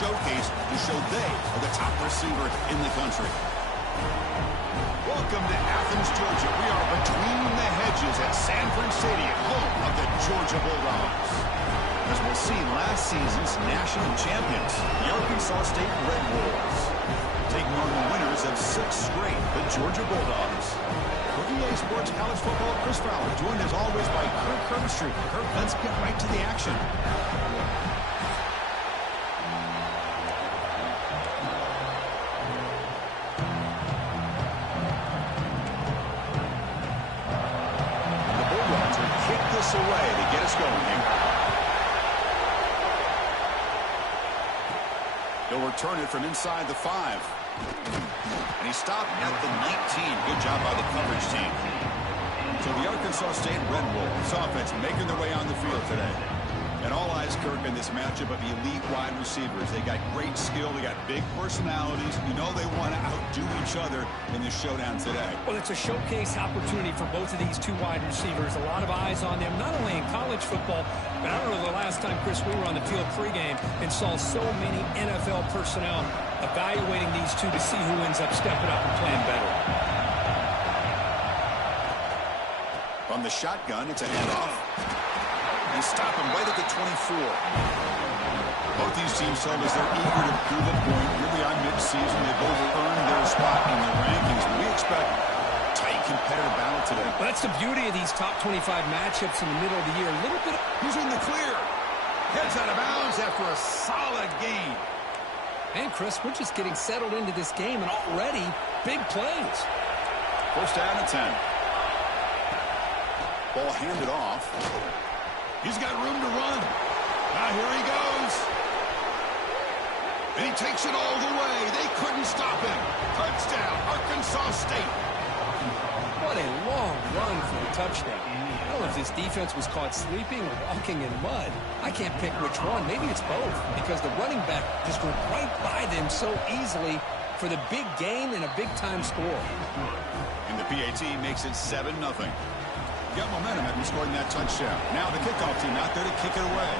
showcase to show they are the top receiver in the country. Welcome to Athens, Georgia. We are between the hedges at Sanford Stadium, home of the Georgia Bulldogs. As we'll see, last season's national champions, the Arkansas State Red Wolves, taking on the winners of 6 straight, the Georgia Bulldogs. For EA Sports College Football, Chris Fowler, joined as always by Kirk Herbstreit. Kirk, let's get right to the action. The Bulldogs will kick this away to get us going here. He'll return it from inside the 5. And he stopped at the 19. Good job by the coverage team. So the Arkansas State Red Wolves offense making their way on the field today. And all eyes, Kirk, in this matchup of elite wide receivers. They got great skill. They got big personalities. You know they want to outdo each other in this showdown today. Well, it's a showcase opportunity for both of these 2 wide receivers. A lot of eyes on them, not only in college football, but I don't know the last time, Chris, we were on the field pregame and saw so many NFL personnel evaluating these 2 to see who ends up stepping up and playing better. From the shotgun, it's a handoff. And stop him right at the 24. Both these teams told us they're eager to prove a point. Really on mid-season, they both earned their spot in the rankings. We expect tight competitive battle today. Well, that's the beauty of these top 25 matchups in the middle of the year. A little bit. He's in the clear. Heads out of bounds after a solid gain. And Chris, we're just getting settled into this game, and already big plays. First down and 10. Ball handed off. He's got room to run. Now here he goes. And he takes it all the way. They couldn't stop him. Touchdown, Arkansas State. What a long run for a touchdown. I don't know if this defense was caught sleeping or walking in mud. I can't pick which one. Maybe it's both, because the running back just went right by them so easily for the big gain and a big-time score. And the PAT makes it 7-0. Got momentum after scoring that touchdown. Now the kickoff team out there to kick it away.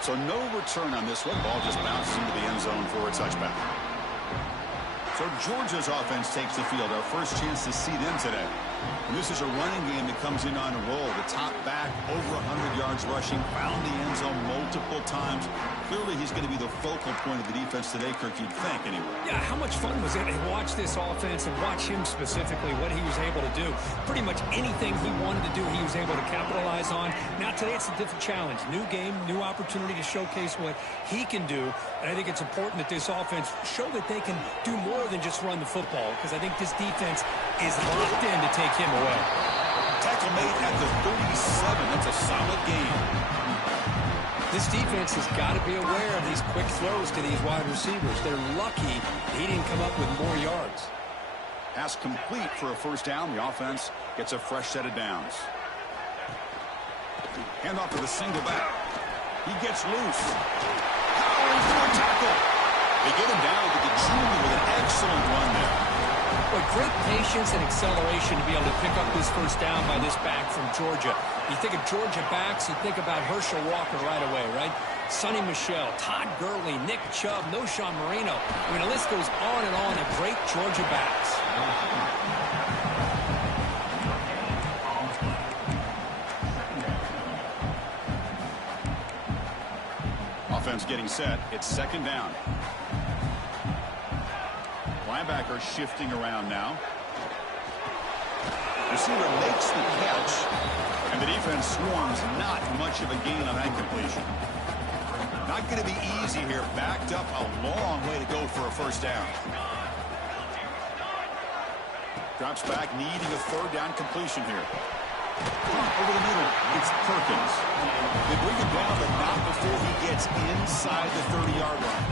So no return on this one. Ball just bounces into the end zone for a touchback. So Georgia's offense takes the field. Our first chance to see them today. And this is a running game that comes in on a roll. The top back, over 100 yards rushing, found the end zone multiple times. Clearly, he's going to be the focal point of the defense today, Kirk, you'd think, anyway. Yeah, how much fun was it to watch this offense and watch him specifically, what he was able to do. Pretty much anything he wanted to do, he was able to capitalize on. Now, today, it's a different challenge. New game, new opportunity to showcase what he can do. And I think it's important that this offense show that they can do more than just run the football, because I think this defense is locked in to take him away. Tackle made at the 37. That's a solid gain. This defense has got to be aware of these quick throws to these wide receivers. They're lucky he didn't come up with more yards. Pass complete for a first down. The offense gets a fresh set of downs. Hand off to the single back. He gets loose. Powering for a tackle. They get him down to the junior with an excellent run there. Boy, great patience and acceleration to be able to pick up this first down by this back from Georgia. You think of Georgia backs, you think about Herschel Walker right away, right? Sonny Michel, Todd Gurley, Nick Chubb, Noshawn Marino. I mean, the list goes on and on of great Georgia backs. Offense getting set. It's second down. Linebacker shifting around now. Receiver makes the catch. And the defense swarms. Not much of a gain on that completion. Not going to be easy here. Backed up a long way to go for a first down. Drops back, needing a third down completion here. Over the middle, it's Perkins. They bring him down, but not before he gets inside the 30-yard line.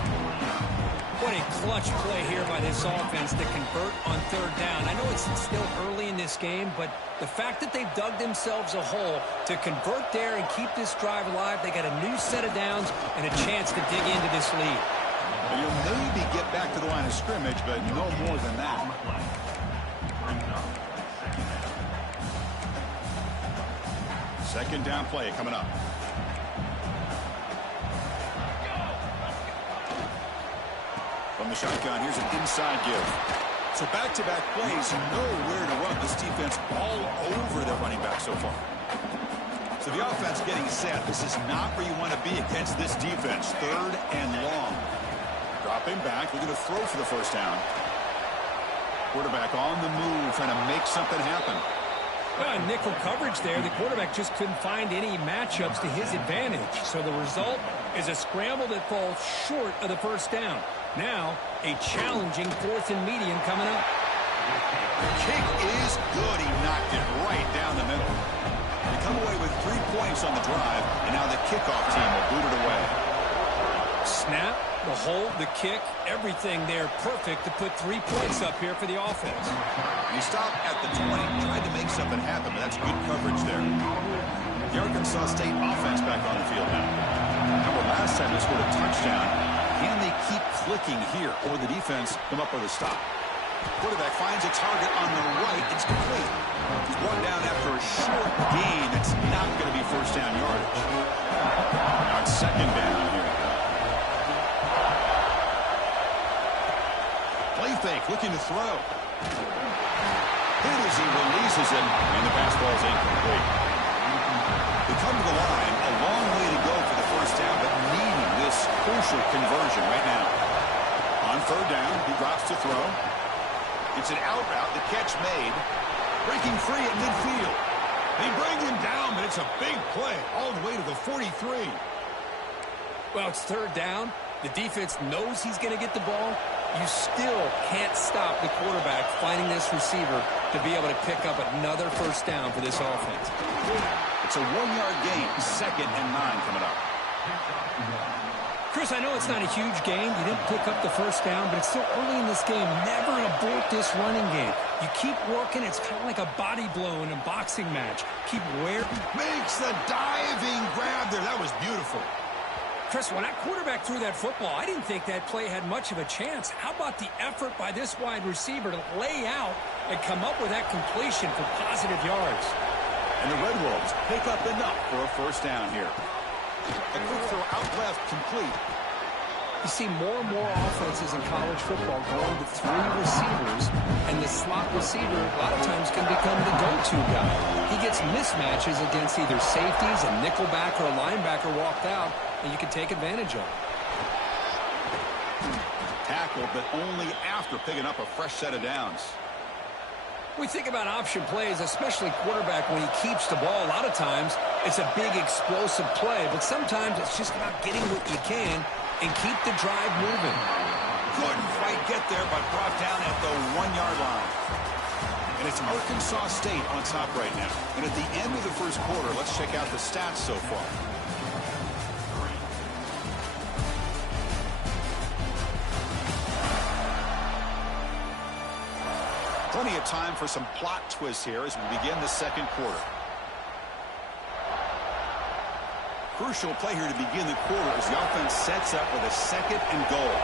What a clutch play here by this offense to convert on third down. I know it's still early in this game, but the fact that they've dug themselves a hole to convert there and keep this drive alive, they got a new set of downs and a chance to dig into this lead. Well, you'll maybe get back to the line of scrimmage, but no more than that. Second down play coming up. From the shotgun, here's an inside give. So back-to-back plays, nowhere to run. This defense all over their running back so far. So the offense getting set. This is not where you want to be against this defense. Third and long. Dropping back, looking to throw for the first down. Quarterback on the move, trying to make something happen. Well, nickel coverage there. The quarterback just couldn't find any matchups to his advantage. So the result is a scramble that falls short of the first down. Now, a challenging 4th and medium coming up. Kick is good. He knocked it right down the middle. They come away with 3 points on the drive, and now the kickoff team will boot it away. Snap, the hold, the kick, everything there perfect to put 3 points up here for the offense. And he stopped at the 20, tried to make something happen, but that's good coverage there. The Arkansas State offense back on the field now. Remember, last time they scored a touchdown. Can they keep clicking here, or the defense come up with a stop? Quarterback finds a target on the right. It's complete. He's brought down after a short gain. That's not going to be first down yardage. Now it's second down here. Play fake, looking to throw. Hit as he releases it, and the pass ball is incomplete. They come to the line, a long way to go for the first down, but needing this crucial conversion right now. On third down, he drops to throw. It's an out route, the catch made. Breaking free at midfield. They bring him down, but it's a big play all the way to the 43. Well, it's third down. The defense knows he's going to get the ball. You still can't stop the quarterback finding this receiver to be able to pick up another first down for this offense. It's a 1-yard gain, 2nd and 9 coming up. Chris, I know it's not a huge gain. You didn't pick up the first down, but it's still early in this game. Never abort this running game. You keep working. It's kind of like a body blow in a boxing match. Keep wearing. Makes the diving grab there. That was beautiful. Chris, when that quarterback threw that football, I didn't think that play had much of a chance. How about the effort by this wide receiver to lay out and come up with that completion for positive yards? And the Red Wolves pick up enough for a first down here. A quick throw out left, complete. You see more and more offenses in college football going to 3 receivers, and the slot receiver a lot of times can become the go-to guy. He gets mismatches against either safeties, a nickelback, or a linebacker walked out, and you can take advantage of it. Tackled, but only after picking up a fresh set of downs. We think about option plays, especially quarterback when he keeps the ball. A lot of times, it's a big explosive play, but sometimes it's just about getting what you can and keep the drive moving. Couldn't quite get there, but brought down at the 1-yard line. And it's Arkansas State on top right now. And at the end of the first quarter, let's check out the stats so far. Plenty of time for some plot twists here as we begin the second quarter. Crucial play here to begin the quarter as the offense sets up with a 2nd and goal.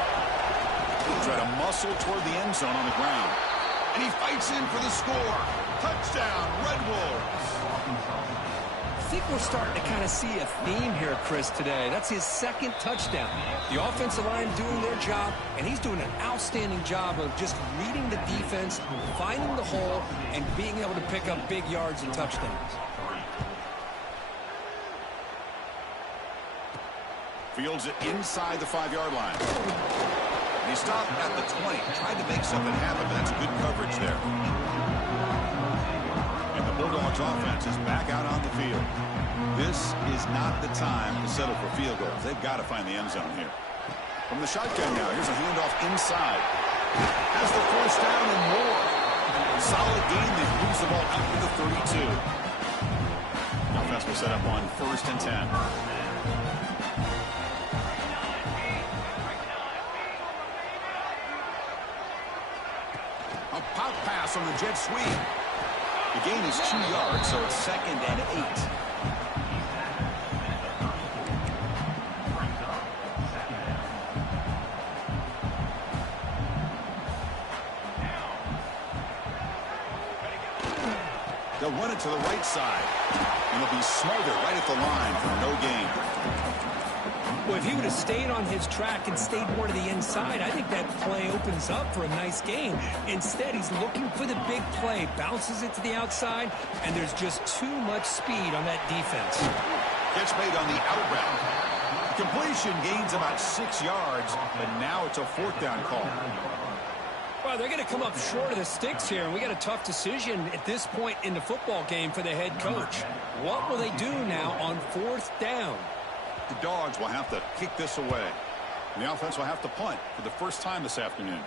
He'll try to muscle toward the end zone on the ground. And he fights in for the score. Touchdown, Red Wolves. I think we're starting to kind of see a theme here, Chris, today. That's his 2nd touchdown. The offensive line doing their job, and he's doing an outstanding job of just reading the defense, finding the hole, and being able to pick up big yards and touchdowns. Fields it inside the 5-yard line. And he stopped at the 20, tried to make something happen, but that's good coverage there. And the Bulldogs offense is back out on the field. This is not the time to settle for field goals. They've got to find the end zone here. From the shotgun now, here's a handoff inside. Has the first down and more. Solid game. They lose the ball up to the 32. The offense will set up on 1st and 10. A pop pass on the jet sweep. The gain is 2 yards, so it's 2nd and 8. They'll run it to the right side. And he'll be smothered right at the line for no gain. Well, if he would have stayed on his track and stayed more to the inside, I think that play opens up for a nice gain. Instead, he's looking for the big play, bounces it to the outside, and there's just too much speed on that defense. Catch made on the out route. Completion gains about 6 yards, but now it's a 4th down call. Well, they're going to come up short of the sticks here, and we got a tough decision at this point in the football game for the head coach. What will they do now on 4th down? The Dogs will have to kick this away. And the offense will have to punt for the first time this afternoon.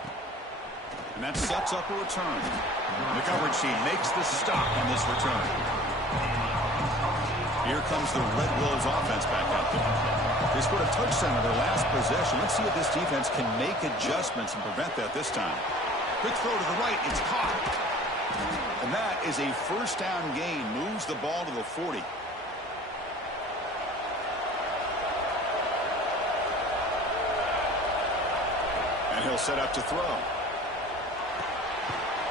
And that sets up a return. The coverage team makes the stop on this return. Here comes the Red Wolves offense back out there. They scored a touchdown on their last possession. Let's see if this defense can make adjustments and prevent that this time. Quick throw to the right. It's caught. And that is a 1st down gain. Moves the ball to the 40. And he'll set up to throw.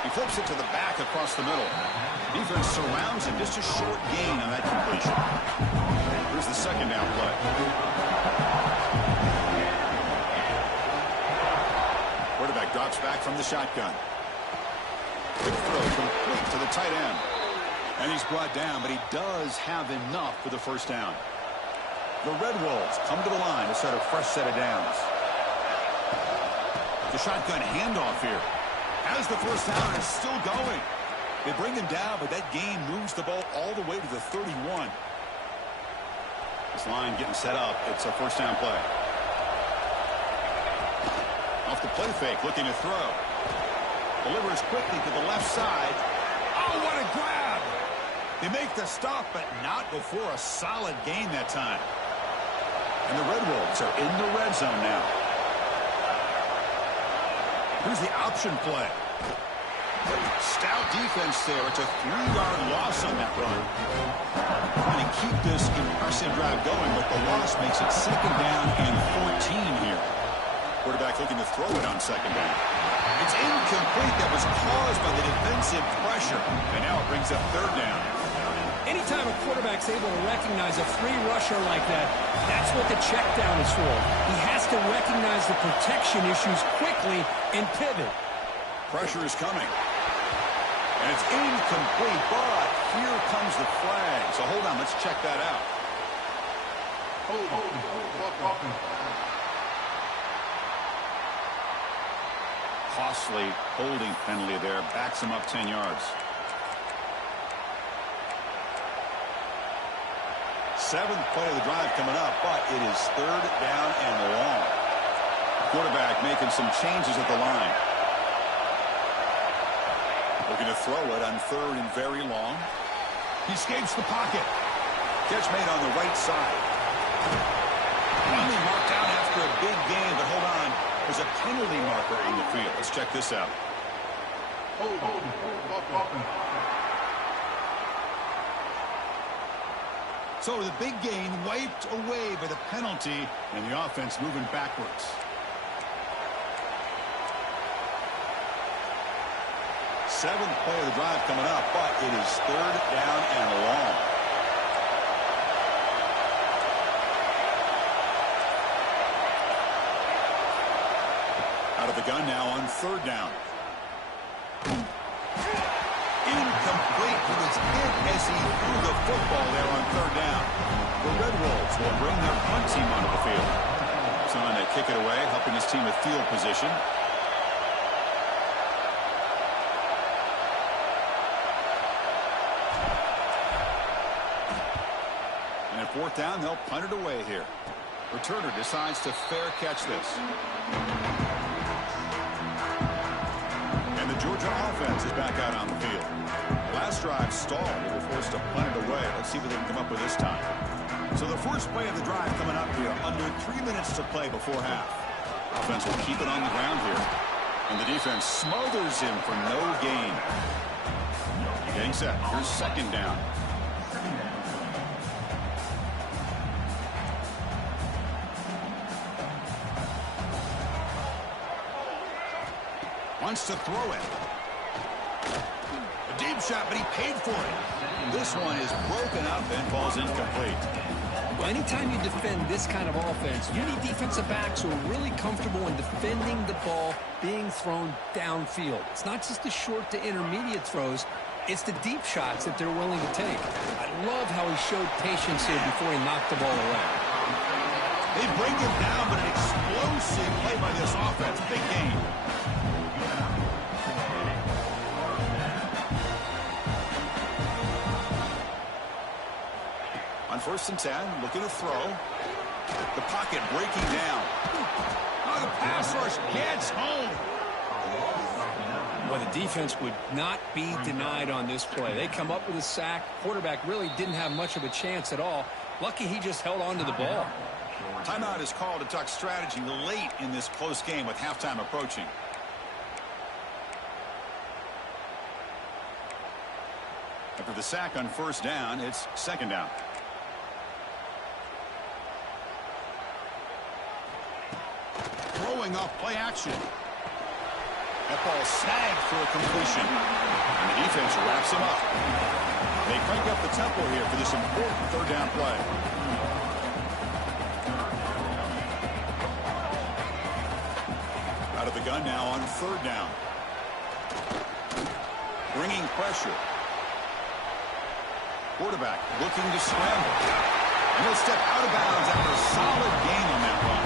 He flips it to the back across the middle. Defense surrounds him. Just a short gain on that completion. Here's the 2nd down play. Quarterback drops back from the shotgun. Quick throw complete to the tight end. And he's brought down, but he does have enough for the 1st down. The Red Wolves come to the line to start a fresh set of downs. The shotgun handoff here. Has the 1st down and is still going. They bring him down, but that gain moves the ball all the way to the 31. This line getting set up. It's a 1st down play. Off the play fake, looking to throw. Delivers quickly to the left side. Oh, what a grab! They make the stop, but not before a solid gain that time. And the Red Wolves are in the red zone now. Here's the option play. Stout defense there. It's a 3-yard loss on that run. Trying to keep this impressive drive going, but the loss makes it 2nd down and 14 here. Quarterback looking to throw it on 2nd down. It's incomplete. That was caused by the defensive pressure. And now it brings up 3rd down. Anytime a quarterback's able to recognize a free rusher like that, that's what the check down is for. He has to recognize the protection issues quickly and pivot. Pressure is coming. And it's incomplete, but here comes the flag. So hold on, let's check that out. Costly holding penalty there. Backs him up 10 yards. 7th play of the drive coming up, but it is 3rd down and long. Quarterback making some changes at the line. Looking to throw it on 3rd and very long. He escapes the pocket. Catch made on the right side. Finally marked out after a big gain, but hold on. There's a penalty marker on the field. Let's check this out. So the big gain wiped away by the penalty, and the offense moving backwards. Seventh play of the drive coming up, but it is 3rd down and long. Out of the gun now on 3rd down. Incomplete. He was hit as he threw the football there on 3rd down. The Red Wolves will bring their punt team onto the field. Trying to kick it away, helping his team with field position. And at 4th down, they'll punt it away here. Returner decides to fair catch this. And the Georgia offense is back out on the field. Last drive stalled. They were forced to punt it away. Let's see what they can come up with this time. So the first play of the drive coming up here. Under 3 minutes to play before half. Offense will keep it on the ground here. And the defense smothers him for no gain. Getting set. Here's 2nd down. Wants to throw it. A deep shot, but he paid for it. This one is broken up and falls incomplete. Well, anytime you defend this kind of offense, you need defensive backs who are really comfortable in defending the ball being thrown downfield. It's not just the short to intermediate throws. It's the deep shots that they're willing to take. I love how he showed patience here before he knocked the ball away. They bring him down, but an explosive play by this offense. Big game. On 1st and 10, looking to throw. The pocket breaking down. Oh, the pass rush gets home. Well, the defense would not be denied on this play. They come up with a sack. Quarterback really didn't have much of a chance at all. Lucky he just held on to the ball. Timeout is called to talk strategy late in this close game with halftime approaching. After the sack on 1st down, it's 2nd down. Throwing off play action. That ball snagged for a completion. And the defense wraps him up. They crank up the tempo here for this important 3rd down play. Out of the gun now on 3rd down. Bringing pressure. Quarterback looking to scramble. And he'll step out of bounds after a solid gain on that run.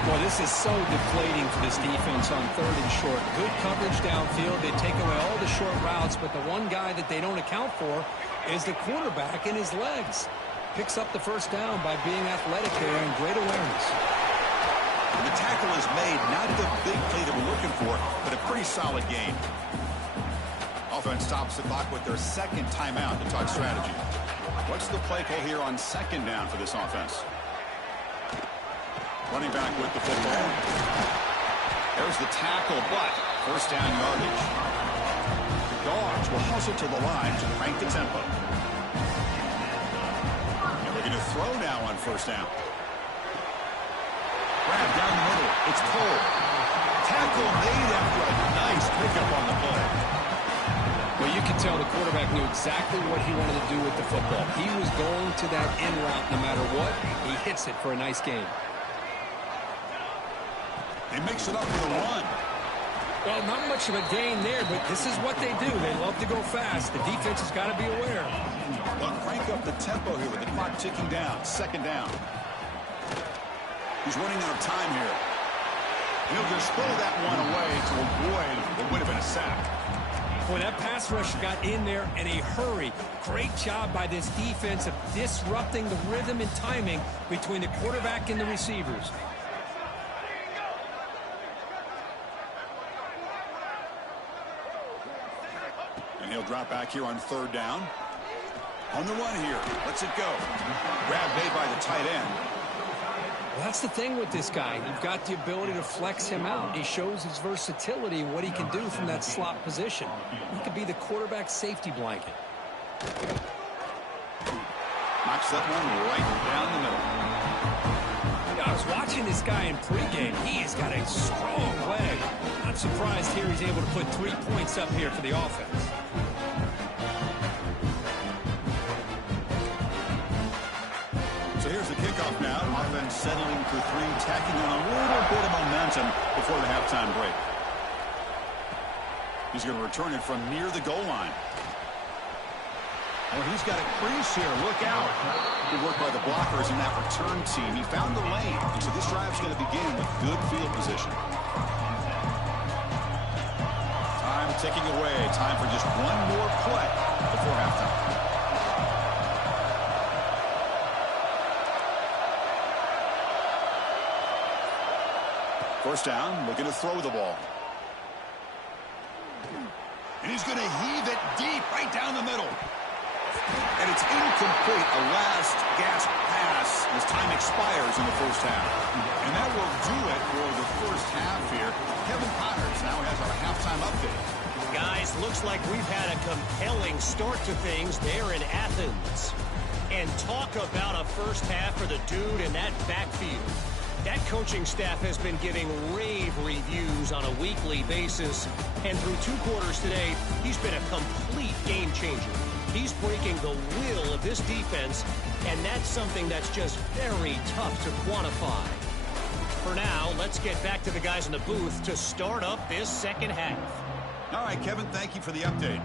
Boy, this is so deflating for this defense on 3rd and short. Good coverage downfield. They take away all the short routes, but the one guy that they don't account for is the quarterback and his legs. Picks up the 1st down by being athletic there and great awareness. And the tackle is made, not the big play that we're looking for, but a pretty solid gain. Offense stops the clock with their 2nd timeout to talk strategy. What's the play call here on 2nd down for this offense? Running back with the football. There's the tackle, but 1st down yardage. The Dogs will hustle to the line to crank the tempo. And we're going to throw now on 1st down. Grab down the middle. It's Cole. Tackle made after a nice pickup on the play. Well, you can tell the quarterback knew exactly what he wanted to do with the football. He was going to that in route no matter what. He hits it for a nice gain. They mix it up with a run. Well, not much of a gain there, but this is what they do. They love to go fast. The defense has got to be aware. They'll crank up the tempo here with the clock ticking down. 2nd down. He's running out of time here. And he'll just throw that one away to avoid what would have been a sack. Boy, that pass rush got in there in a hurry. Great job by this defense of disrupting the rhythm and timing between the quarterback and the receivers. And he'll drop back here on 3rd down. On the run here. Lets it go. Grab made by the tight end. Well, that's the thing with this guy. You've got the ability to flex him out. He shows his versatility and what he can do from that slot position. He could be the quarterback safety blanket. Knocks that one right down the middle. I was watching this guy in pregame. He has got a strong leg. Not surprised here he's able to put 3 points up here for the offense. So here's the kickoff now. Offense settling for 3, tacking on a little bit of momentum before the halftime break. He's going to return it from near the goal line. Oh, he's got a crease here. Look out. Good work by the blockers in that return team. He found the lane. And so this drive's going to begin with good field position. Time ticking away. Time for just one more play before halftime. First down, looking to throw the ball. And he's going to heave it deep right down the middle. And it's incomplete, a last gasp pass as time expires in the 1st half. And that will do it for the 1st half here. Kevin Connors now has our halftime update. Guys, looks like we've had a compelling start to things there in Athens. And talk about a 1st half for the dude in that backfield. That coaching staff has been giving rave reviews on a weekly basis. And through 2 quarters today, he's been a complete game changer. He's breaking the will of this defense, and that's something that's just very tough to quantify. For now, let's get back to the guys in the booth to start up this second half. All right, Kevin, thank you for the update.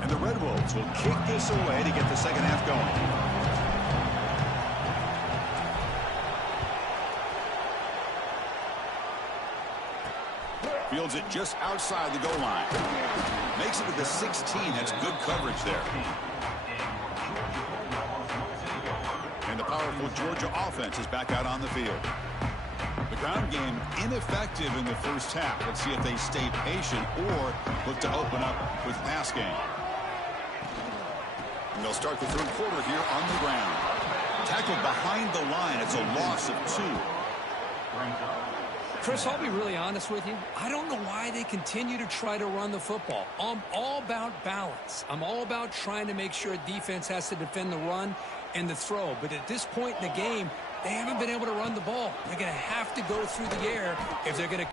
And the Red Wolves will kick this away to get the second half going. Fields it just outside the goal line. Makes it to the 16. That's good coverage there. And the powerful Georgia offense is back out on the field. The ground game ineffective in the first half. Let's see if they stay patient or look to open up with pass game. And they'll start the third quarter here on the ground. Tackled behind the line. It's a loss of 2. Chris, I'll be really honest with you. I don't know why they continue to try to run the football. I'm all about balance. I'm all about trying to make sure defense has to defend the run and the throw. But at this point in the game, they haven't been able to run the ball. They're going to have to go through the air if they're going to...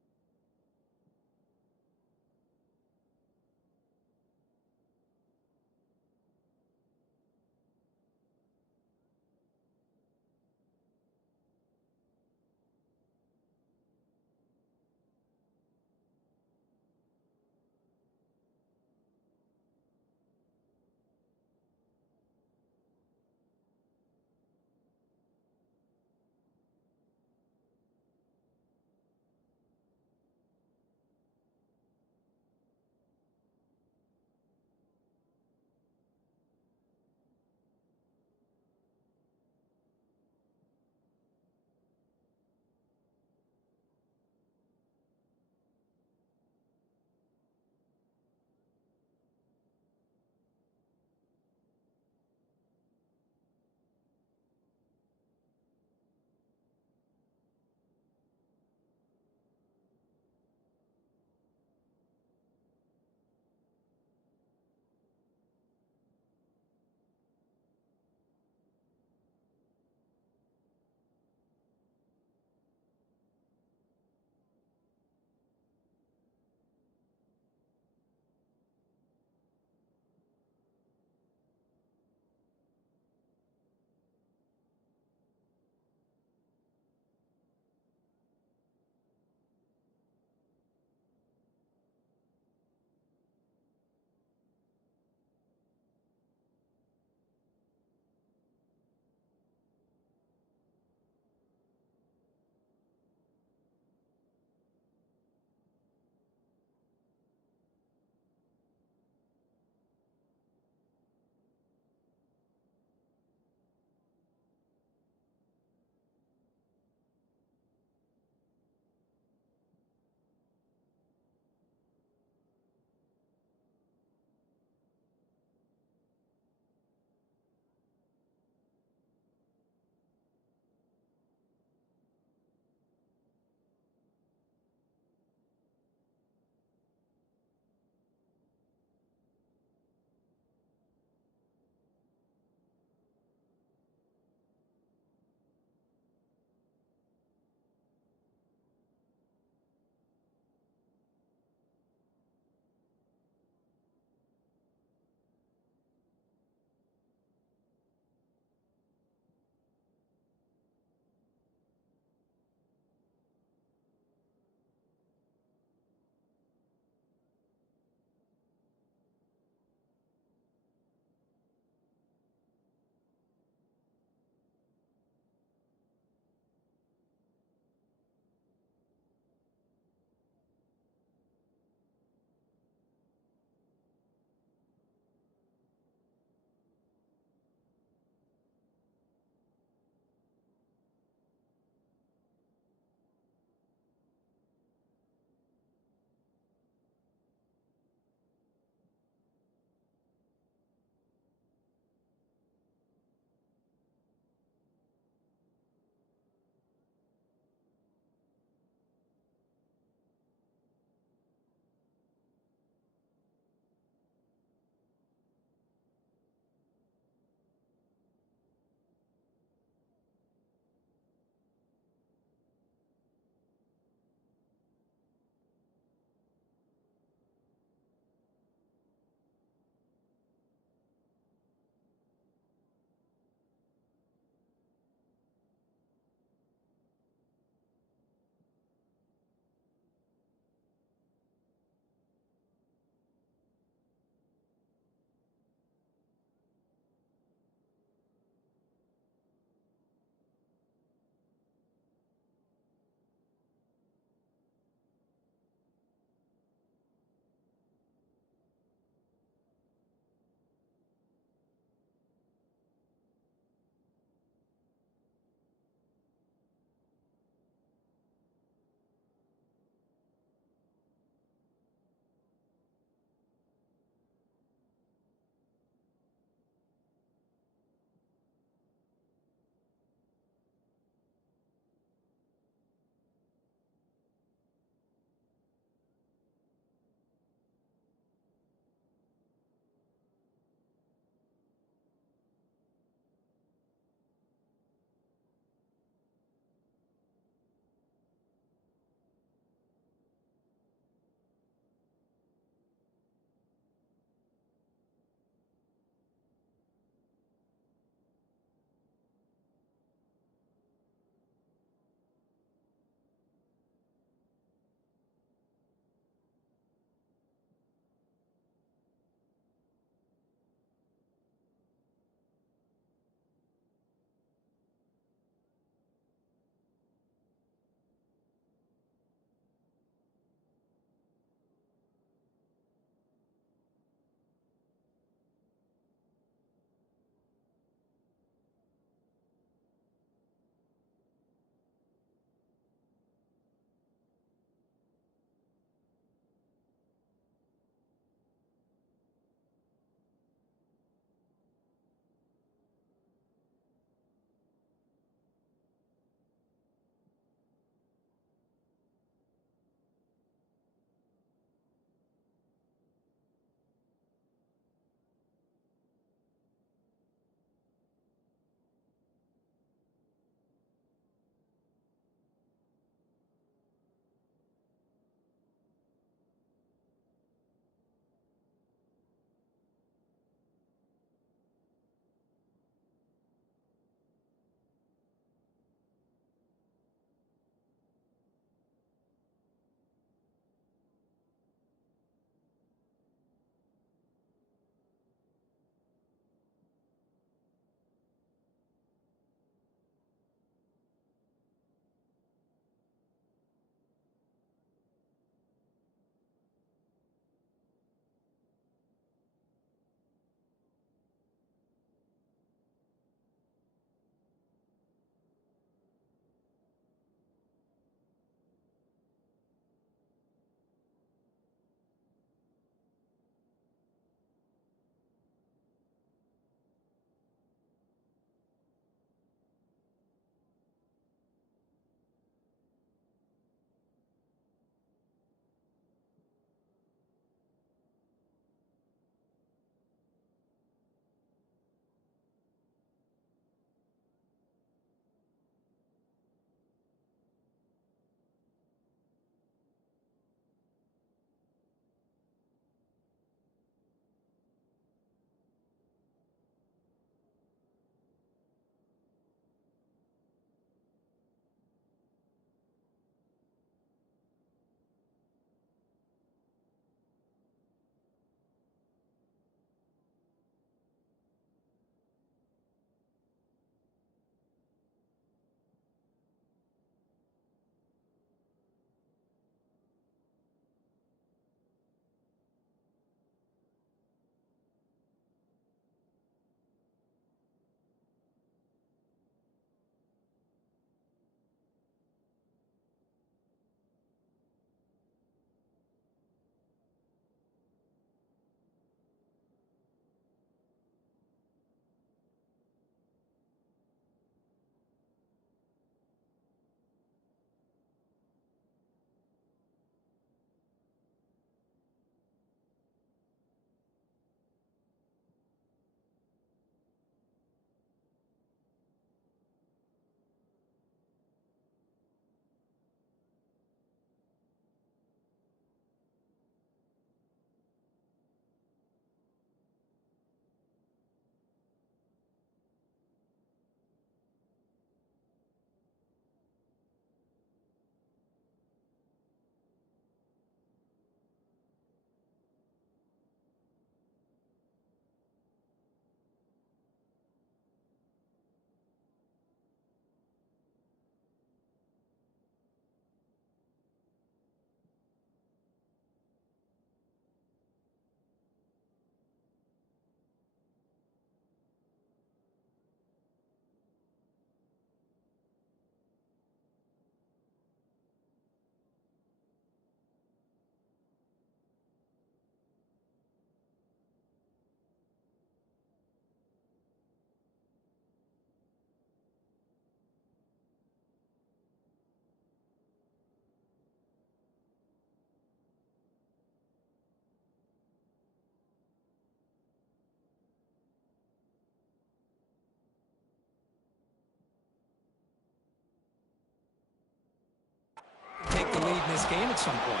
this game at some point.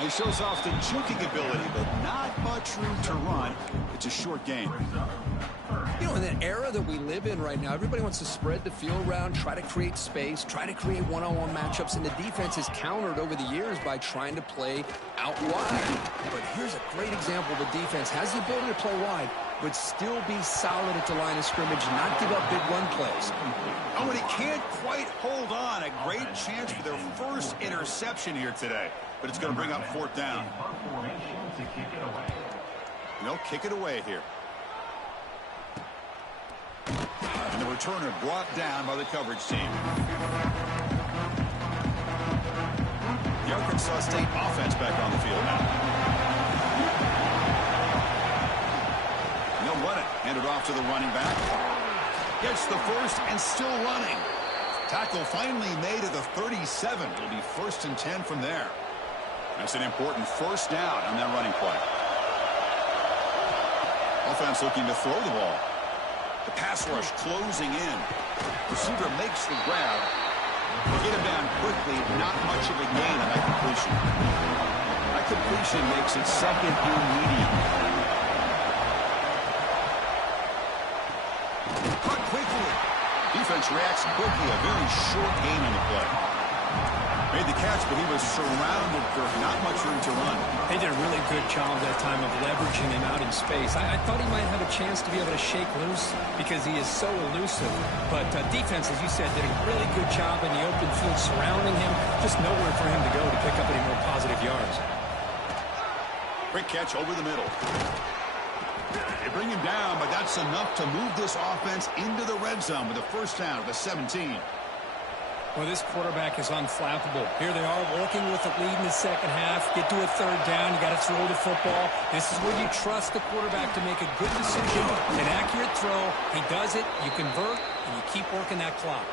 He shows off the juking ability, but not much room to run. It's a short game. You know, in the era that we live in right now, everybody wants to spread the field around, try to create space, try to create one-on-one matchups, and the defense is countered over the years by trying to play out wide. But here's a great example. The defense has the ability to play wide, but still be solid at the line of scrimmage, not give up big run plays. Oh, and he can't quite hold on. A great chance for their first interception here today. But it's going to bring up fourth down. And they'll kick it away here. And the returner brought down by the coverage team. The Arkansas State offense back on the field now. And they'll run it. Hand it off to the running back. Gets the first and still running. Tackle finally made at the 37. It'll be 1st and 10 from there. That's an important first down on that running play. Offense looking to throw the ball. The pass rush closing in. Receiver makes the grab. They get him down quickly. Not much of a gain on that completion. That completion makes it 2nd and medium. Caught quickly. Defense reacts quickly. A very short gain on the play. Made the catch, but he was surrounded for not much room to run. They did a really good job that time of leveraging him out in space. I thought he might have a chance to be able to shake loose because he is so elusive. But defense, as you said, did a really good job in the open field surrounding him. Just nowhere for him to go to pick up any more positive yards. Great catch over the middle. They bring him down, but that's enough to move this offense into the red zone with a first down at the 17. Well, this quarterback is unflappable. Here they are working with the lead in the second half. Get to a third down. You got to throw the football. This is where you trust the quarterback to make a good decision, an accurate throw. He does it. You convert, and you keep working that clock.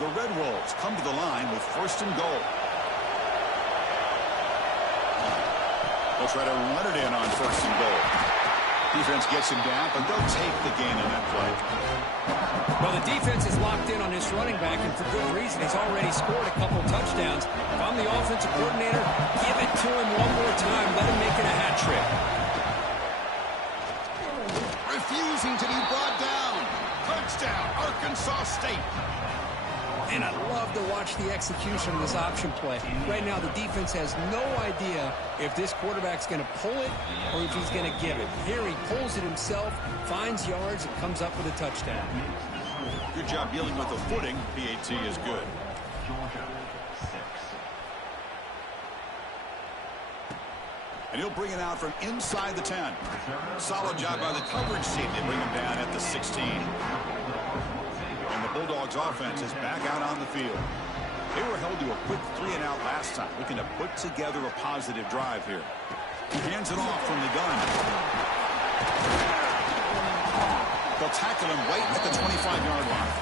The Red Wolves come to the line with 1st and goal. They'll try to run it in on 1st and goal. Defense gets him down, but they'll take the gain on that play. Well, the defense is locked in on this running back, and for good reason. He's already scored a couple touchdowns. If I'm the offensive coordinator, give it to him one more time. Let him make it a hat trick. Refusing to be brought down. Touchdown, Arkansas State. And I love to watch the execution of this option play. Right now, the defense has no idea if this quarterback's going to pull it or if he's going to give it. Here he pulls it himself, finds yards, and comes up with a touchdown. Good job dealing with the footing. PAT is good. And he'll bring it out from inside the 10. Solid job by the coverage team. They bring him down at the 16. And the Bulldogs offense is back out on the field. They were held to a quick 3-and-out last time, looking to put together a positive drive here. He hands it off from the gun. They'll tackle him right at the 25-yard line.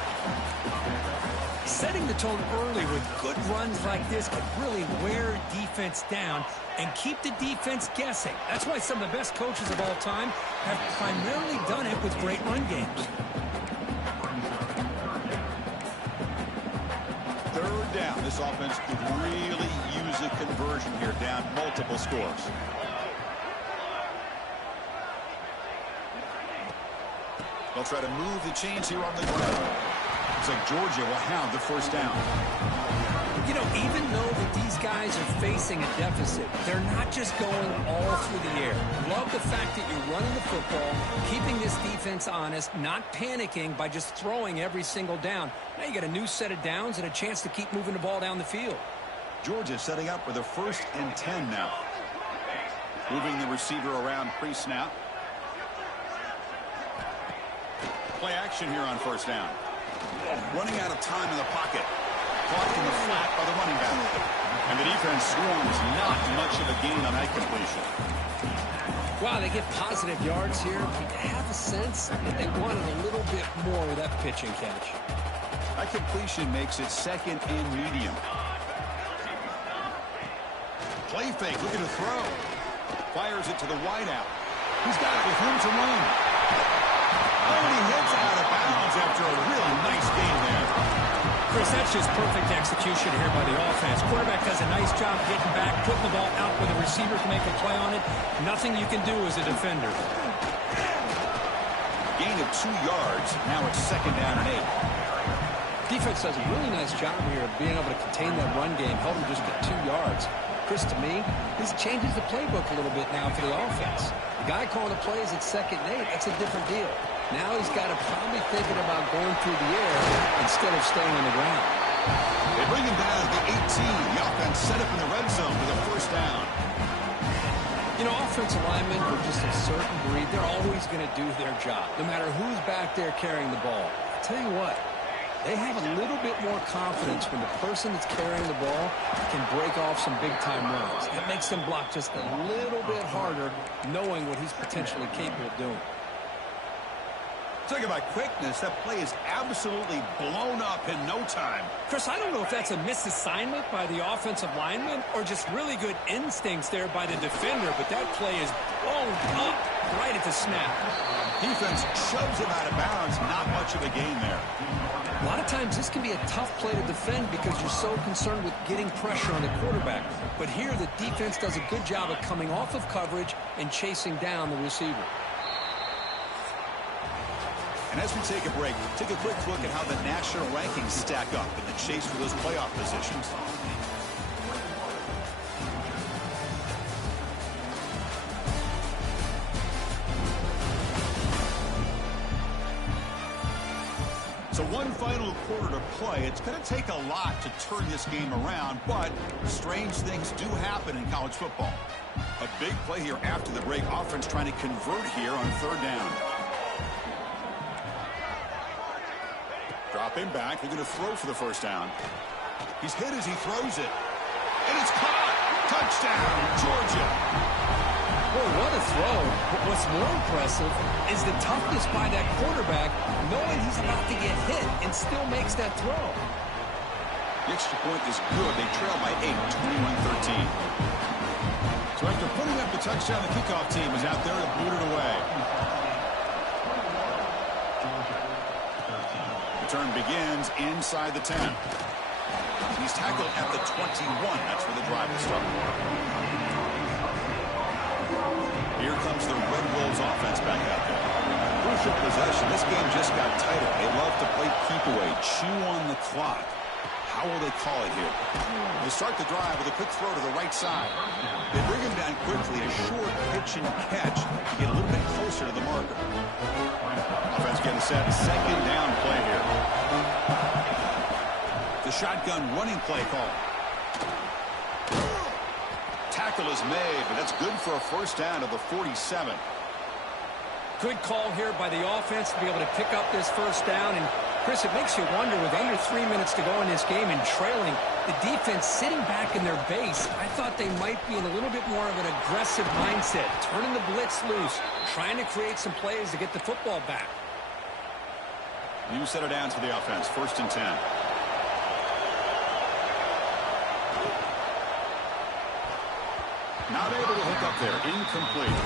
Setting the tone early with good runs like this can really wear defense down and keep the defense guessing. That's why some of the best coaches of all time have primarily done it with great run games. Third down. This offense could really use a conversion here, down multiple scores. They'll try to move the chains here on the ground. Looks like Georgia will have the first down. You know, even though that these guys are facing a deficit, they're not just going all through the air. Love the fact that you're running the football, keeping this defense honest, not panicking by just throwing every single down. Now you got a new set of downs and a chance to keep moving the ball down the field. Georgia setting up with a 1st and 10 now. Moving the receiver around pre-snap. Play action here on first down. Running out of time in the pocket. Caught in the flat by the running back. And the defense swarms not much of a gain on that completion. Wow, they get positive yards here. I have a sense that they wanted a little bit more with that pitch and catch. That completion makes it 2nd and medium. Play fake, looking to throw. Fires it to the wideout. He's got it with room to run. Oh, and he hits out of bounds after a really nice game there. Chris, Chris, that's just perfect execution here by the offense. Quarterback does a nice job getting back, putting the ball out where the receiver can make a play on it. Nothing you can do as a defender. Gain of 2 yards. Now it's 2nd down and 8. Defense does a really nice job here of being able to contain that run game, held him just at 2 yards. Chris, to me, this changes the playbook a little bit now for the offense. The guy calling the plays at 2nd and 8, that's a different deal. Now he's got to probably thinking about going through the air instead of staying on the ground. They bring him down to the 18. The offense set up in the red zone with a 1st down. You know, offensive linemen are just a certain breed. They're always going to do their job, no matter who's back there carrying the ball. I'll tell you what, they have a little bit more confidence when the person that's carrying the ball can break off some big-time runs. That makes them block just a little bit harder, knowing what he's potentially capable of doing. Talking about quickness, that play is absolutely blown up in no time. Chris, I don't know if that's a misassignment by the offensive lineman or just really good instincts there by the defender, but that play is blown up right at the snap. Defense shoves him out of bounds. Not much of a gain there. A lot of times this can be a tough play to defend because you're so concerned with getting pressure on the quarterback. But here the defense does a good job of coming off of coverage and chasing down the receiver. And as we take a break, take a quick look at how the national rankings stack up in the chase for those playoff positions. So one final quarter to play. It's going to take a lot to turn this game around, but strange things do happen in college football. A big play here after the break. Offense trying to convert here on 3rd down. Dropping back, they're going to throw for the 1st down. He's hit as he throws it. And it's caught! Touchdown, Georgia! Boy, what a throw. But what's more impressive is the toughness by that quarterback, knowing he's about to get hit and still makes that throw. The extra point is good. They trail by 8, 21-13. So after putting up the touchdown, the kickoff team is out there to boot it away. Return begins inside the 10. He's tackled at the 21. That's where the drive will start. Here comes the Red Wolves offense back out there. Crucial possession. This game just got tighter. They love to play keep away, chew on the clock. How will they call it here? They start the drive with a quick throw to the right side. They bring him down quickly, a short pitch and catch to get a little bit closer to the marker. Offense getting set. 2nd down play here. The shotgun running play call. Tackle is made, but that's good for a 1st down to the 47. Good call here by the offense to be able to pick up this 1st down. And, Chris, it makes you wonder, with under 3 minutes to go in this game and trailing, the defense sitting back in their base, I thought they might be in a little bit more of an aggressive mindset, turning the blitz loose, trying to create some plays to get the football back. New set of downs for the offense. 1st and 10. Not able to hook up there. Incomplete.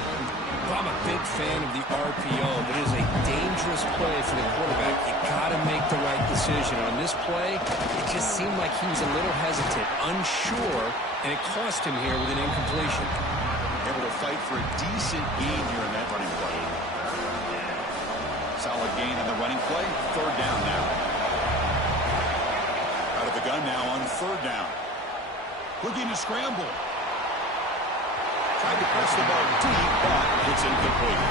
Well, I'm a big fan of the RPO, but it is a dangerous play for the quarterback. You got to make the right decision. On this play, it just seemed like he was a little hesitant, unsure, and it cost him here with an incompletion. Able to fight for a decent gain here in that running play. Solid gain on the running play. 3rd down now. Out of the gun now on 3rd down. Looking to scramble. Tried to press the ball deep, but it's incomplete.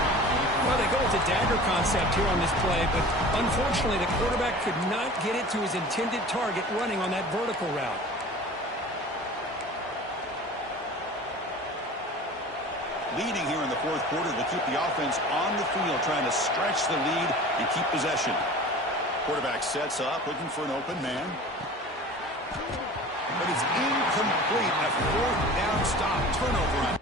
Well, they go with the dagger concept here on this play, but unfortunately the quarterback could not get it to his intended target running on that vertical route. Leading here in the 4th quarter to keep the offense on the field, trying to stretch the lead and keep possession. Quarterback sets up, looking for an open man. But it's incomplete. A 4th down stop, turnover.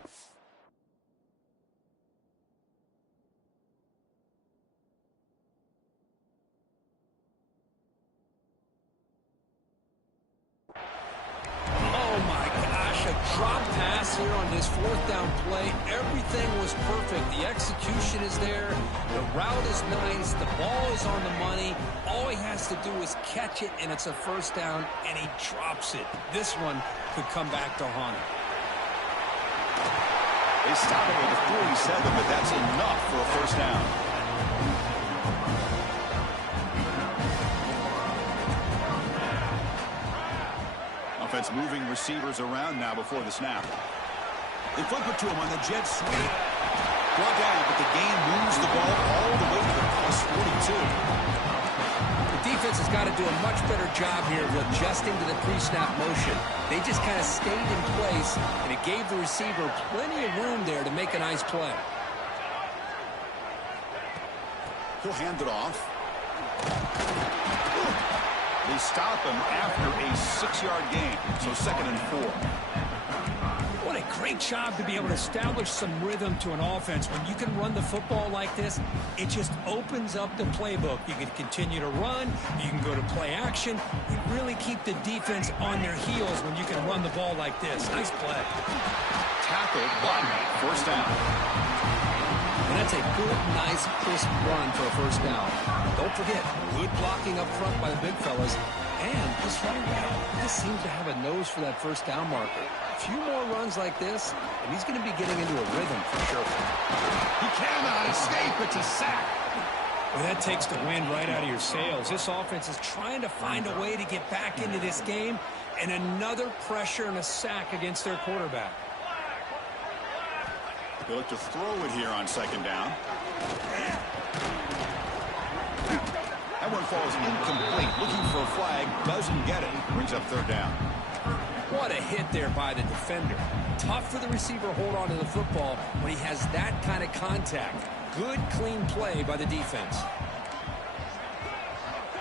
Drop pass here on this fourth down play. Everything was perfect. The execution is there. The route is nice. The ball is on the money. All he has to do is catch it, and it's a first down, and he drops it. This one could come back to haunt him. They stop it with a 47, but that's enough for a first down. Offense moving receivers around now before the snap. They flip it to him on the jet sweep. Brought down, but the game moves the ball all the way to the +42. The defense has got to do a much better job here of adjusting to the pre-snap motion. They just kind of stayed in place, and it gave the receiver plenty of room there to make a nice play. He'll hand it off. They stop him after a 6-yard gain, so 2nd and 4. What a great job to be able to establish some rhythm to an offense. When you can run the football like this, it just opens up the playbook. You can continue to run. You can go to play action. You really keep the defense on their heels when you can run the ball like this. Nice play. Tackled, but first down. And that's a good, nice, crisp run for a first down. Don't forget, good blocking up front by the big fellas. And this running back just seems to have a nose for that first down marker. A few more runs like this, and he's going to be getting into a rhythm for sure. He cannot escape. It's a sack. Well, that takes the wind right out of your sails. This offense is trying to find a way to get back into this game, and another pressure and a sack against their quarterback. They look to throw it here on 2nd down. That one falls incomplete. Looking for a flag. Doesn't get it. Brings up 3rd down. What a hit there by the defender. Tough for the receiver to hold on to the football when he has that kind of contact. Good, clean play by the defense.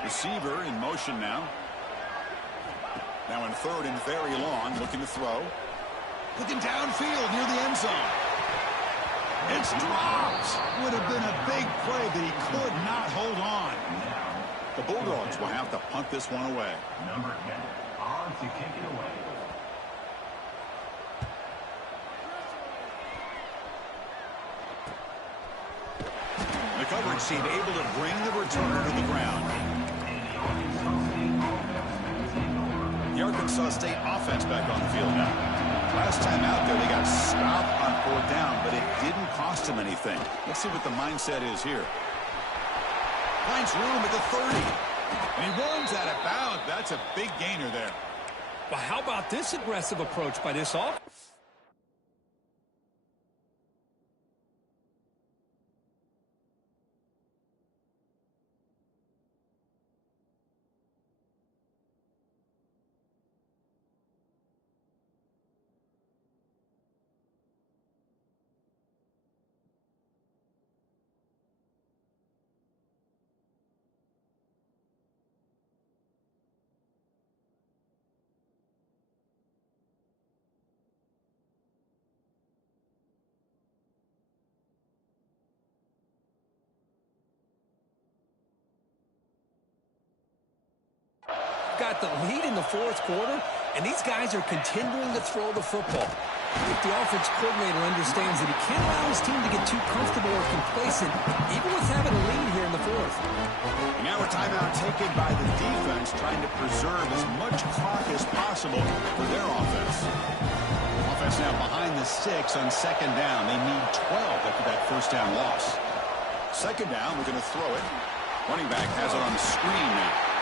Receiver in motion now. Now in 3rd and very long. Looking to throw. Looking downfield near the end zone. It's dropped. Would have been a big play, but he could not hold on. The Bulldogs will have to punt this one away. Number 10, on to kick it away. The coverage team able to bring the returner to the ground. The Arkansas State offense back on the field now. Last time out there, they got stopped on 4th down, but it didn't cost them anything. Let's see what the mindset is here. Finds room at the 30. And he runs out of bounds. That's a big gainer there. Well, how about this aggressive approach by this offense? Got the lead in the 4th quarter, and these guys are continuing to throw the football. I think the offense coordinator understands that he can't allow his team to get too comfortable or complacent, even with having a lead here in the 4th. And now a timeout taken by the defense, trying to preserve as much clock as possible for their offense. Offense now behind the 6 on 2nd down. They need 12 after that first down loss. 2nd down, we're going to throw it. Running back has it on the screen now.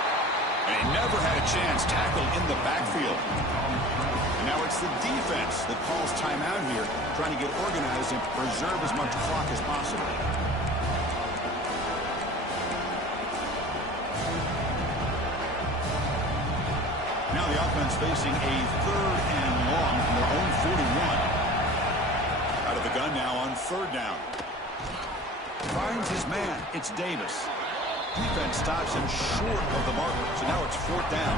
And he never had a chance. Tackled in the backfield. And now it's the defense that calls timeout here, trying to get organized and preserve as much clock as possible. Now the offense facing a 3rd and long from their own 41. Out of the gun now on 3rd down. Finds his man. It's Davis. Defense stops him short of the marker, so now it's 4th down.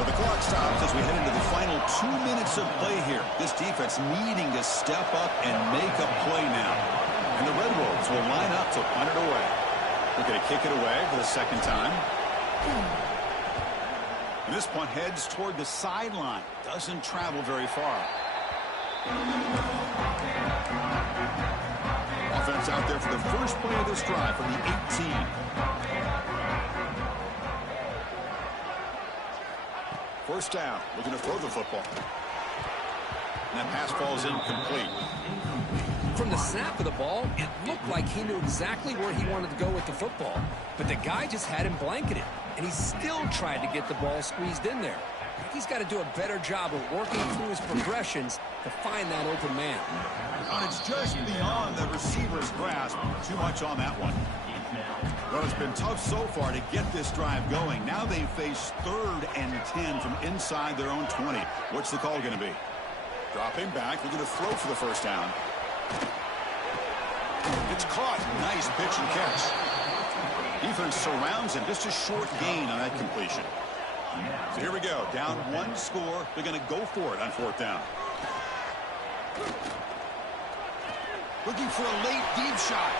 So the clock stops as we head into the final 2 minutes of play here. This defense needing to step up and make a play now. And the Red Wolves will line up to punt it away. We're going to kick it away for the 2nd time. And this punt heads toward the sideline. Doesn't travel very far. Offense out there for the first play of this drive from the 18. First down, looking to throw the football. And that pass falls incomplete. From the snap of the ball, it looked like he knew exactly where he wanted to go with the football. But the guy just had him blanketed, and he still tried to get the ball squeezed in there. He's got to do a better job of working through his progressions to find that open man. And it's just beyond the receiver's grasp. Too much on that one. Well, it's been tough so far to get this drive going. Now they face 3rd and 10 from inside their own 20. What's the call going to be? Dropping back. They're going to throw for the first down. It's caught. Nice pitch and catch. Defense surrounds him. Just a short gain on that completion. So here we go. Down 1 score. They're going to go for it on 4th down. Looking for a late deep shot.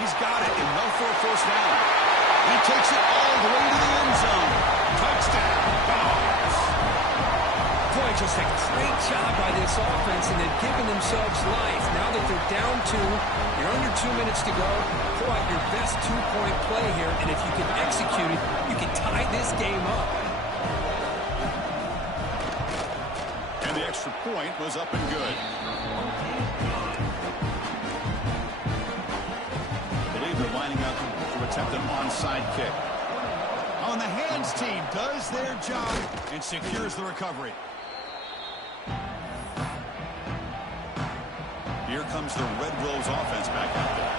He's got it, enough for a first down. He takes it all the way to the end zone. Touchdown, Dogs. Boy, just a great job by this offense, and they've given themselves life. Now that they're down 2, you're under 2 minutes to go. Pull out your best 2-point play here, and if you can execute it, you can tie this game up. And the extra point was up and good. They're lining up to attempt an onside kick. On the hands team does their job and secures the recovery. Here comes the Red Wolves offense back out there.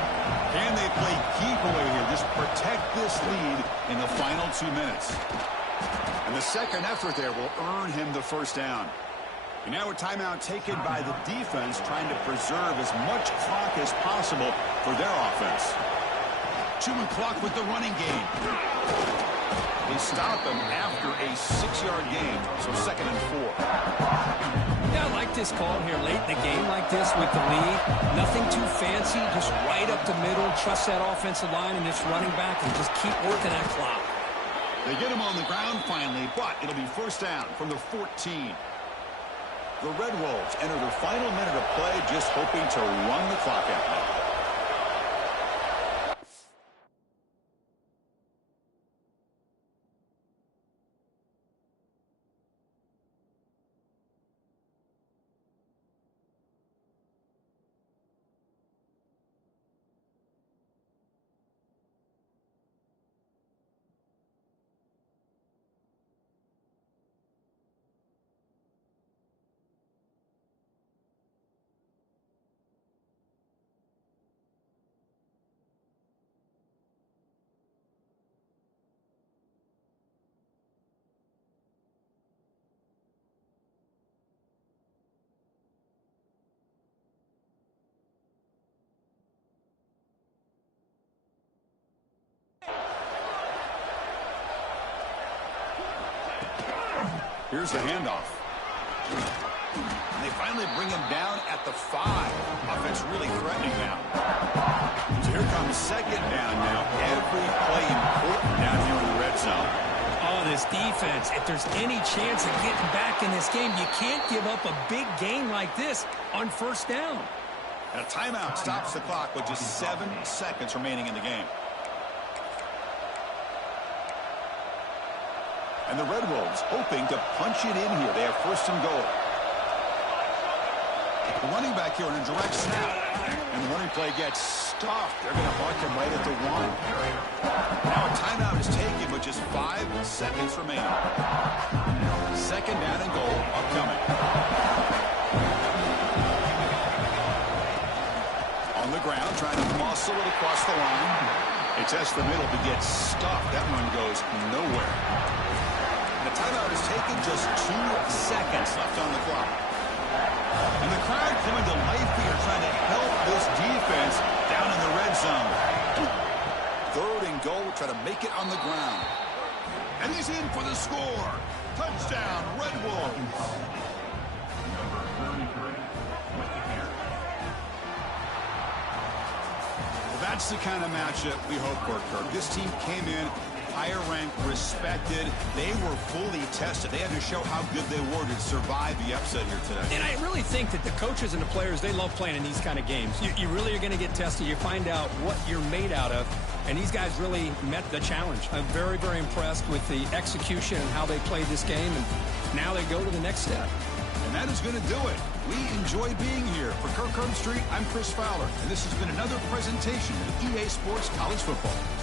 Can they play keep away here? Just protect this lead in the final 2 minutes. And the second effort there will earn him the first down. And now a timeout taken by the defense, trying to preserve as much clock as possible for their offense. Chewing clock with the running game. They stop him after a 6-yard gain, so 2nd and 4. Yeah, I like this call here late in the game like this with the lead. Nothing too fancy, just right up the middle. Trust that offensive line and this running back and just keep working that clock. They get him on the ground finally, but it'll be first down from the 14. The Red Wolves enter the final minute of play, just hoping to run the clock out now. Here's the handoff. And they finally bring him down at the 5. Offense really threatening now. So here comes 2nd down now. Every play important down here in the red zone. Oh, this defense, if there's any chance of getting back in this game, you can't give up a big game like this on first down. And a timeout stops the clock with just 7 seconds remaining in the game. And the Red Wolves hoping to punch it in here. They have 1st and goal. The running back here on a direct snap. And the running play gets stuffed. They're going to mark him right at the 1. Now a timeout is taken with just 5 seconds remaining. 2nd down and goal upcoming. On the ground, trying to muscle it across the line. It tests the middle, but gets stuffed. That one goes nowhere. The timeout is taken, just 2 seconds left on the clock. And the crowd coming to life here, trying to help this defense down in the red zone. 3rd and goal, try to make it on the ground. And he's in for the score. Touchdown, Red Wolves. Well, that's the kind of matchup we hope for, Kirk. This team came in higher ranked, respected. They were fully tested. They had to show how good they were to survive the upset here today. And I really think that the coaches and the players, they love playing in these kind of games. You really are going to get tested. You find out what you're made out of. And these guys really met the challenge. I'm very, very impressed with the execution and how they played this game. And now they go to the next step. And that is going to do it. We enjoy being here. For Kirk Street, I'm Chris Fowler. And this has been another presentation of EA Sports College Football.